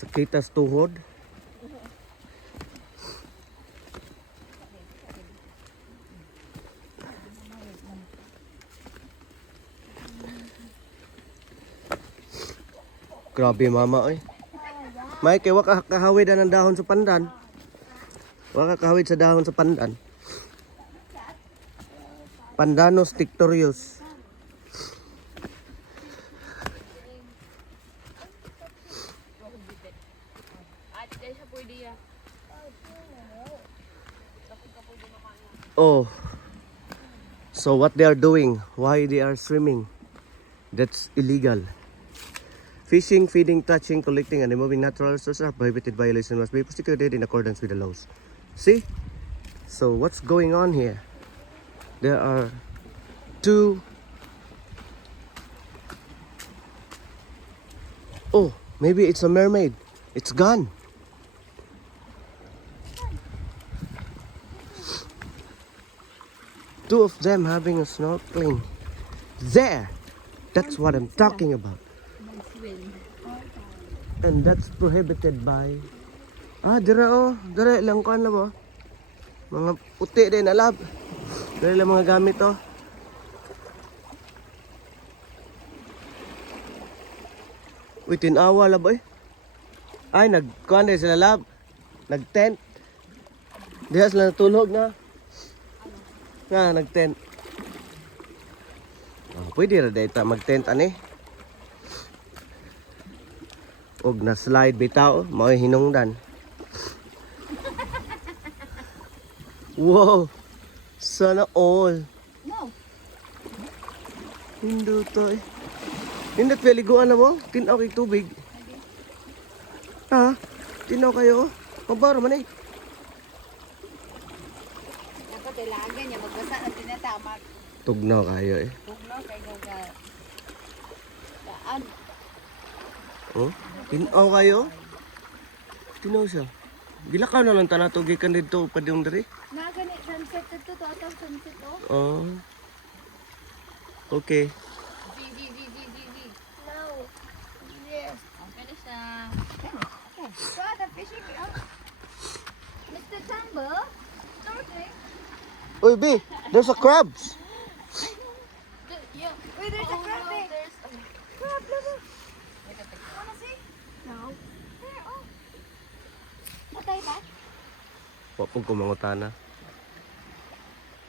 Sakitas tuhod. Grabe mama oy. May kay wa ka kahawid ng dahon sa pandan. Wa ka kahawid sa dahon sa pandan. Pandanus tictorius. Oh. So what they are doing? Why they are swimming? That's illegal. Fishing, feeding, touching, collecting, and removing natural resources are prohibited. Violation must be prosecuted in accordance with the laws. See? So what's going on here? There are two. Oh, maybe it's a mermaid. It's gone. Two of them having a snorkeling. There! That's what I'm talking about. And that's prohibited by... Dira oh. Dira lang kuan na ba? Mga puti din, alab. Dira lang mga gamit oh. Uy, tinawa lab eh. Ay, nagkuan din sila lab. Nag-tent. Diha sila natulog na. Nga, nag-tent. Pwede na dito mag-tent ani. Og na slide bitaw, mga hinungdan. Wow! Sana all. No. Hindot to eh. Hindot peliguan na mo? Tinaw kay tubig. Ha? Tinaw kayo? Mabaro man eh. Dapat ilagan niya magbasa na tinatamak. Tugnaw kayo eh. Tugnaw kay gaga. Daan. Oh? Tinaw kayo? Tinaw siya. Gilakaw na lang tanatugay ka dito pa yung diri. Nagani sunset dito to atong sunset oh. Oh. Okay. G. No. Yes. Okay na siya. Okay. So the fishing Mr. Tambo. Snorkeling. Uy, B, there's a crabs. Yeah. Wait, there's a crab there. There's a crab. Look. Wanna see? No. There, oh. Patay ba? Wapong kumangutana.